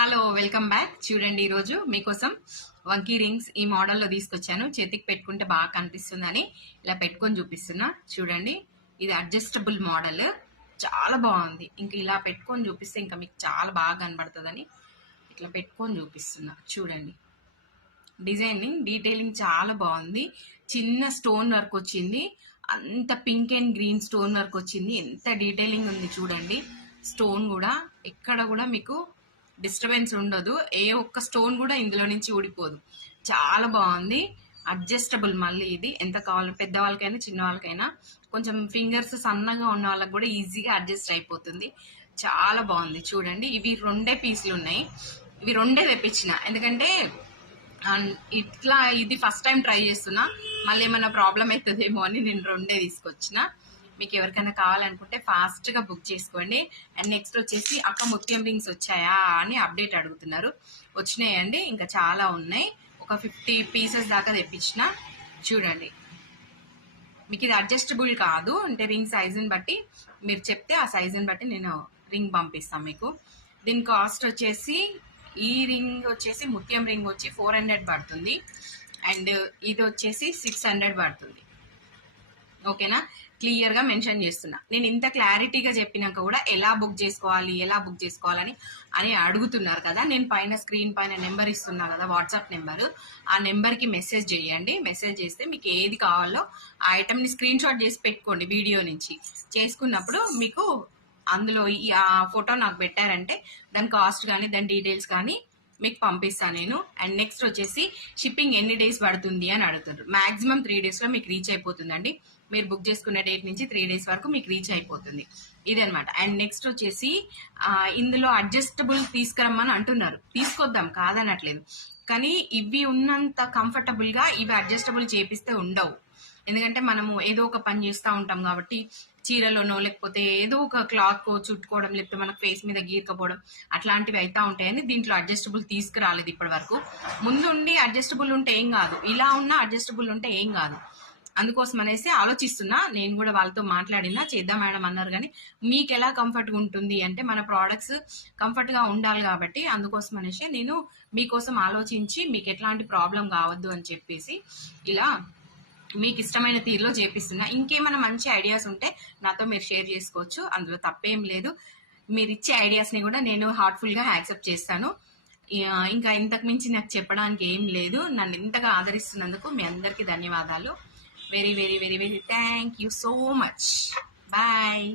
Hello welcome back. చూడండి, ఈరోజు మీకోసం వంకీ రింగ్స్ ఈ మోడల్లో తీసుకొచ్చాను. చేతికి పెట్టుకుంటే బాగా కనిపిస్తుందని ఇలా పెట్టుకొని చూపిస్తున్నా. చూడండి, ఇది అడ్జస్టబుల్ మోడల్, చాలా బాగుంది. ఇంక ఇలా పెట్టుకొని చూపిస్తే ఇంకా మీకు చాలా బాగా కనబడుతుందని ఇట్లా పెట్టుకొని చూపిస్తున్నా. చూడండి, డిజైనింగ్ డీటెయిలింగ్ చాలా బాగుంది. చిన్న స్టోన్ వర్క్ వచ్చింది, అంత pink and green stone work వచ్చింది. ఎంత డీటెయిలింగ్ ఉంది చూడండి. స్టోన్ కూడా ఎక్కడ కూడా మీకు డిస్టర్బెన్స్ ఉండదు. ఏ ఒక్క స్టోన్ కూడా ఇందులో నుంచి ఊడిపోదు. చాలా బాగుంది. అడ్జస్టబుల్. మళ్ళీ ఇది ఎంత కావాలి, పెద్దవాళ్ళకైనా చిన్న వాళ్ళకైనా, కొంచెం ఫింగర్స్ సన్నగా ఉన్న వాళ్ళకి కూడా ఈజీగా అడ్జస్ట్ అయిపోతుంది. చాలా బాగుంది. చూడండి, ఇవి 2 పీసులు ఉన్నాయి. ఇవి 2 తెప్పించిన, ఎందుకంటే ఇట్లా ఇది ఫస్ట్ టైం ట్రై చేస్తున్నా, మళ్ళీ ఏమైనా ప్రాబ్లం అవుతుందేమో అని నేను 2 తీసుకొచ్చిన. మీకు ఎవరికైనా కావాలనుకుంటే ఫాస్ట్గా బుక్ చేసుకోండి. అండ్ నెక్స్ట్ వచ్చేసి అక్క ముత్యం రింగ్స్ వచ్చాయా అని అప్డేట్ అడుగుతున్నారు. వచ్చినాయండి, ఇంకా చాలా ఉన్నాయి. ఒక 50 పీసెస్ దాకా తెప్పించిన. చూడండి, మీకు ఇది అడ్జస్టబుల్ కాదు, అంటే రింగ్ సైజుని బట్టి మీరు చెప్తే ఆ సైజుని బట్టి నేను రింగ్ పంపిస్తాను మీకు. దీని కాస్ట్ వచ్చేసి, ఈ రింగ్ వచ్చేసి ముత్యం రింగ్ వచ్చి 400 పడుతుంది, అండ్ ఇది వచ్చేసి 600 పడుతుంది. ఓకేనా? క్లియర్గా మెన్షన్ చేస్తున్నా. నేను ఇంత క్లారిటీగా చెప్పినాక కూడా ఎలా బుక్ చేసుకోవాలని అడుగుతున్నారు కదా. నేను పైన స్క్రీన్ పైన నెంబర్ ఇస్తున్నా కదా, వాట్సాప్ నెంబరు. ఆ నెంబర్కి మెసేజ్ చేయండి. మెసేజ్ చేస్తే మీకు ఏది కావాలో ఆ ఐటమ్ని స్క్రీన్ షాట్ చేసి పెట్టుకోండి. వీడియో నుంచి చేసుకున్నప్పుడు మీకు అందులో ఆ ఫోటో నాకు పెట్టారంటే దాని కాస్ట్ కానీ దాని డీటెయిల్స్ కానీ మీకు పంపిస్తాను నేను. అండ్ నెక్స్ట్ వచ్చేసి షిప్పింగ్ ఎన్ని డేస్ పడుతుంది అని అడుగుతారు. మాక్సిమం 3 డేస్లో మీకు రీచ్ అయిపోతుందండి. మీరు బుక్ చేసుకునే డేట్ నుంచి 3 డేస్ వరకు మీకు రీచ్ అయిపోతుంది. ఇదనమాట. అండ్ నెక్స్ట్ వచ్చేసి ఇందులో అడ్జస్టబుల్ తీసుకురమ్మని అంటున్నారు. తీసుకొద్దాం, కాదనట్లేదు, కానీ ఇవి ఉన్నంత కంఫర్టబుల్గా ఇవి అడ్జస్టబుల్ చేపిస్తే ఉండవు. ఎందుకంటే మనము ఏదో ఒక పని చేస్తూ ఉంటాం కాబట్టి, చీరలోనో లేకపోతే ఏదో ఒక క్లాత్ చుట్టుకోవడం, లేకపోతే మనకు ఫేస్ మీద గీరకపోవడం అట్లాంటివి అవుతా ఉంటాయని దీంట్లో అడ్జస్టబుల్ తీసుకురాలేదు ఇప్పటి వరకు. ముందుండి అడ్జస్టబుల్ ఉంటే ఏం కాదు, ఇలా ఉన్న అడ్జస్టబుల్ ఉంటే ఏం కాదు. అందుకోసం అనేసి ఆలోచిస్తున్నా. నేను కూడా వాళ్ళతో మాట్లాడినా, చేద్దాం మేడం అన్నారు, కానీ మీకు ఎలా కంఫర్ట్గా ఉంటుంది అంటే మన ప్రోడక్ట్స్ కంఫర్ట్గా ఉండాలి కాబట్టి అందుకోసం అనేసి నేను మీకోసం ఆలోచించి మీకు ఎట్లాంటి ప్రాబ్లం కావద్దు అని చెప్పేసి ఇలా మీకు ఇష్టమైన తీరులో చేపిస్తున్నా. ఇంకేమైనా మంచి ఐడియాస్ ఉంటే నాతో మీరు షేర్ చేసుకోవచ్చు, అందులో తప్పేం లేదు. మీరు ఇచ్చే ఐడియాస్ని కూడా నేను హార్ట్ఫుల్గా యాక్సెప్ట్ చేస్తాను. ఇంకా ఇంతకు మించి నాకు చెప్పడానికి ఏం లేదు. నన్ను ఇంతగా ఆదరిస్తున్నందుకు మీ అందరికీ ధన్యవాదాలు. Very, very, very, very thank you so much. Bye.